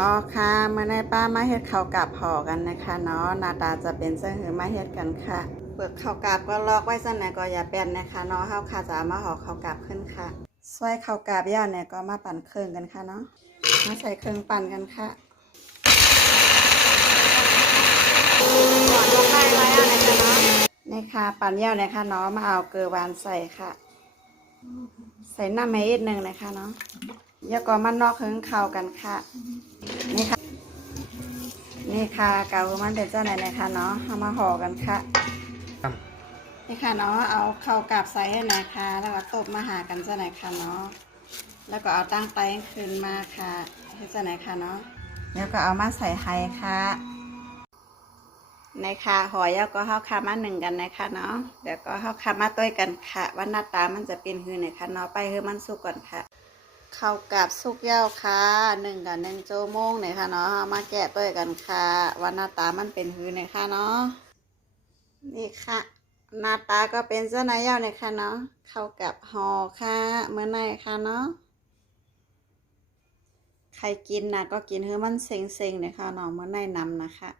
อ๋อค่ะเมื่อในป้ามาเฮ็ดข้าวกาบห่อกันนะคะเนาะหน้าตาจะเป็นเสื้อหือมาเฮ็ดกันค่ะเปลือกข้าวกาบก็ลอกไว้ซะหน่อยก็อย่าแป้นนะคะเนาะเฮาค่ะจะเอามาห่อข้าวกาบขึ้นค่ะซอยข้าวกาบย่าเนี่ยก็มาปั่นเครื่องกันค่ะเนาะมาใส่เครื่องปั่นกันค่ะก่อนยกไล่ไว้นะคะเนาะนี่ค่ะปั่นย่านะคะเนาะมาเอาเกลือหวานใส่ค่ะใส่น้ำให้นิดนึงนะคะเนาะแล้วก็มานอกเครื่องเข้ากันค่ะนี่ค่ะ นี่ค่ะเกามันเป็นเจ้าไหนนะคะเนาะเอามาห่อกันค่ะนี่ค่ะเนาะเอาเข้ากาบใส่ให้หน่อยค่ะแล้วก็ตบมาหากันเจ้าไหนค่ะเนาะแล้วก็เอาตั้งไตขึ้นมาค่ะให้เจ้าไหนค่ะเนาะแล้วก็เอามาใส่ไข่ค่ะในค่ะห่อยแล้วก็เข้าคามาหนึ่งกันนะคะเนาะเดี๋ยวก็เข้าคามาต้วยกันค่ะว่าหน้าตามันจะเป็นคือไหนคะเนาะไปคือมันสุกก่อนค่ะเข้ากับสุกเย้าค่ะ1 กับ 1 ชั่วโมงเนี่ยค่ะเนาะมาแกะต้วยกันค่ะว่าหน้าตามันเป็นคือไหนค่ะเนาะนี่ค่ะหน้าตาก็เป็นเจ้านายเย้าเนี่ยค่ะเนาะเข้ากับห่อค่ะเมื่อไหร่ค่ะเนาะใครกินนะก็กินคือมันเซ็งๆเนี่ยค่ะเนาะเมื่อไหร่นำนะคะ